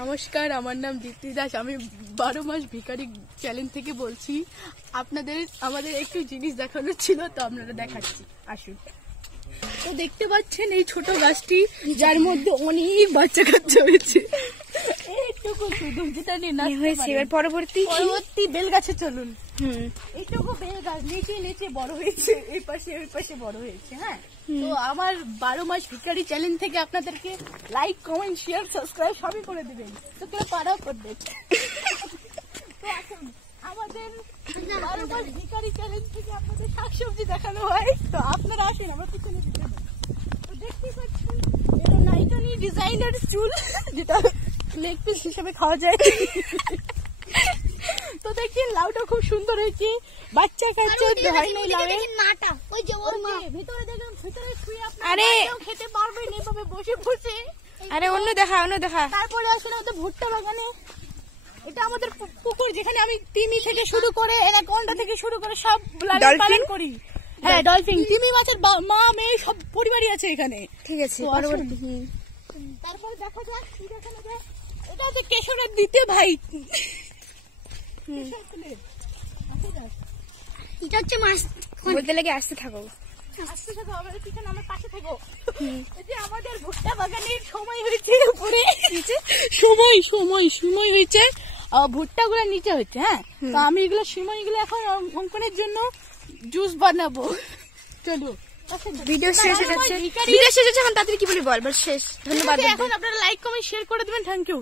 নমস্কার, আমার নাম দীপ্তি দাস। আমি 12 মাস ভিখারি চ্যালেঞ্জ থেকে বলছি। আপনাদের আমাদের একটু জিনিস দেখানোর ছিল, তো আপনারা দেখাচ্ছি, আসুন। তো দেখতে পাচ্ছেন এই ছোট গাছটি, যার মধ্যে অনেক বাচ্চা কাচ্চা হয়েছে। এইটুকু শুধু যেটা নিয়ে না হয়েছে। এবার পরবর্তী বেল গাছে চলুন। এইটুকু বেল গাছ নিচে নিচে বড় হয়েছে, এই পাশে ওই পাশে বড় হয়েছে। হ্যাঁ, তো আমার 12 মাস ভিখারি চ্যালেঞ্জ থেকে আপনাদেরকে লাইক, কমেন্ট, শেয়ার, সাবস্ক্রাইব সবই করে দিবেন, তো কেউ পাড়াও করবেন। তো আসুন, আমাদের 12 মাস ভিখারি চ্যালেঞ্জ থেকে আপনাদের শাকসবজি দেখানো হয়, তো আপনারা আসেন আমার পিছনে পিছনে। তো দেখতেই পাচ্ছেন এটা নাইটনি ডিজাইনার চুল, যেটা লেগ পিস হিসেবে খাওয়া যায়। তো দেখছেন লাউটা খুব সুন্দর হয়েছে, বাচ্চা খাচ্ছে, হয় নাই লাউয়ের মাটা, ওই যে ওর মা ভিতরে দেখুন, ভিতরে শুয়ে আপনারা খেতে পারবেন এভাবে বসে বসে। আরে অন্য দেখা। তারপরে আসলে আমাদের ভুট্টা বাগানে, এটা আমাদের পুকুর, যেখানে আমি তিমি থেকে শুরু করে অ্যানাকোন্ডা থেকে শুরু করে সব লালন পালন করি। হ্যাঁ, ডলফিন, তিমি মাছের মা মেয়ে সব পরিবারই আছে এখানে। ঠিক আছে, তারপরে দেখা যাক কি দেখানো যায়। এটা হচ্ছে কেশরের দ্বিতীয় ভাই। এটা হচ্ছে মাছ বলতে লাগে। আসতে থাকো, আমাদের পিছনে, আমার পাশে থাকো। এই যে আমাদের ভুট্টা বাগানের সময় হয়েছে, উপরে সময় হয়েছে, ভুট্টা গুলো নিচে হচ্ছে। হ্যাঁ, তো আমি এগুলো সময়গুলো এখন অঙ্কনের জন্য জুস বানাবো। চলো, ভিডিও শেষ হচ্ছে এখন। তাড়াতাড়ি কি বলি বল, শেষ। ধন্যবাদ। এখন আপনারা লাইক, কমেন্ট, শেয়ার করে দেবেন। Thank you.